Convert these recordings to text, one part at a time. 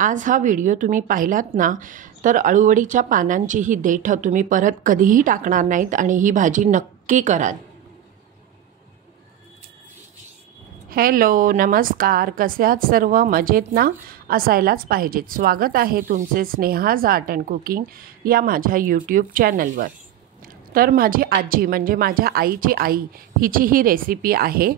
आज हा व्हिडिओ तुम्ही पाहिलात ना, तर अळूवडीच्या पानांची ही देठ तुम्ही परत कधीही टाकणार नाहीत आणि ही भाजी नक्की कराल। हॅलो, नमस्कार, कसे आहात सर्व? मजेत ना? असायलाच पाहिजेत। स्वागत आहे तुमचे स्नेहाज आर्ट अँड कुकिंग या माझ्या यूट्यूब चॅनलवर। तर माझी आजी म्हणजे माझ्या आईची आई हिची ही रेसिपी आहे।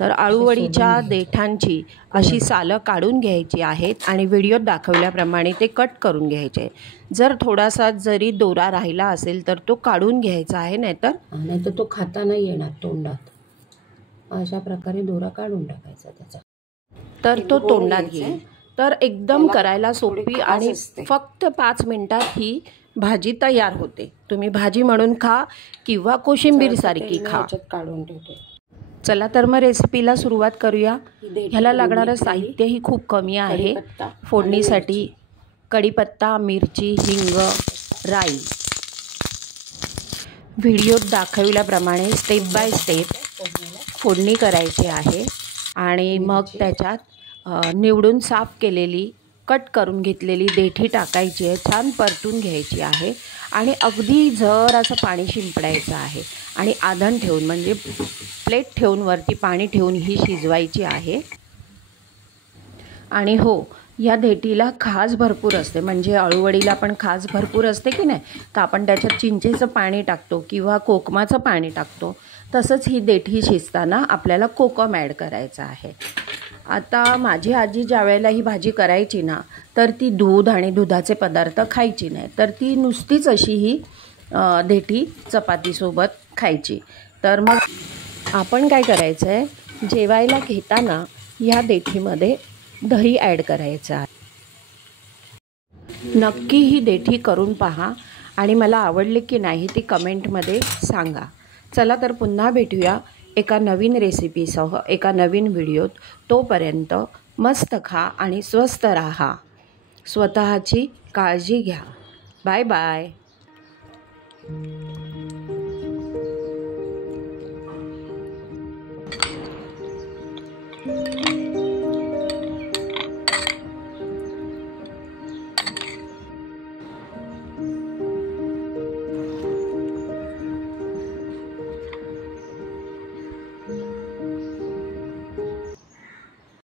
तर अळूवडीच्या देठांची अशी सालं काढून घ्यायची आहेत आणि व्हिडिओत दाखवल्याप्रमाणे ते कट करून घ्यायचे। जर थोडासा जरी दोरा राहिला असेल तर तो काढून घ्यायचा आहे, नाहीतर तो खाता नाही येणार तोंडात। अशा प्रकारे दोरा काढून टाकायचा त्याचा, तर तो तोंडात येईल। तर एकदम करायला सोपी आणि फक्त 5 मिनिटात ही भाजी तयार होते। तुम्ही भाजी म्हणून खा किंवा कोशिंबीर सारखी खा। काढून ठेवते। चला तर मग रेसिपीला सुरुवात करूया। ह्याला लागणारं साहित्य ही खूप कमी आहे। फोडणीसाठी कढीपत्ता, मिरची, हिंग, राई। व्हिडिओत दाखवल्याप्रमाणे स्टेप बाय स्टेप फोडणी करायची आहे आणि मग त्याच्यात निवडून साफ केलेली कट करून घेतलेली देठी टाकायची आहे। छान परतून घ्यायची आहे आणि अगदी जर असं पाणी शिंपडायचं आहे आणि आधण ठेवून म्हणजे प्लेट ठेवून वरती पाणी ठेवून ही शिजवायची आहे। आणि हो, या देठीला खास भरपूर असते, म्हणजे अळूवडीला पण खास भरपूर असते की नाही, तर आपण त्याच्यात चिंचेचं पाणी टाकतो किंवा कोकमाचं पाणी टाकतो, तसंच ही देठी शिजताना आपल्याला कोकम ॲड करायचं आहे। आता माझी आजी ज्या वेळेला ही भाजी करायची ना, तर ती दूध आणि दुधाचे पदार्थ खायची नाही, तर ती नुसतीच अशी ही देठी चपातीसोबत खायची। तर मग आपण काय करायचं आहे, जेवायला घेताना ह्या देठीमध्ये दही ॲड करायचं आहे। नक्की ही देठी करून पहा आणि मला आवडली की नाही ती कमेंटमध्ये सांगा। चला तर पुन्हा भेटूया एका नवीन रेसिपीसह एका नवीन व्हिडिओत। तोपर्यंत मस्त खा आणि स्वस्थ राहा। स्वतःची काळजी घ्या। Bye bye.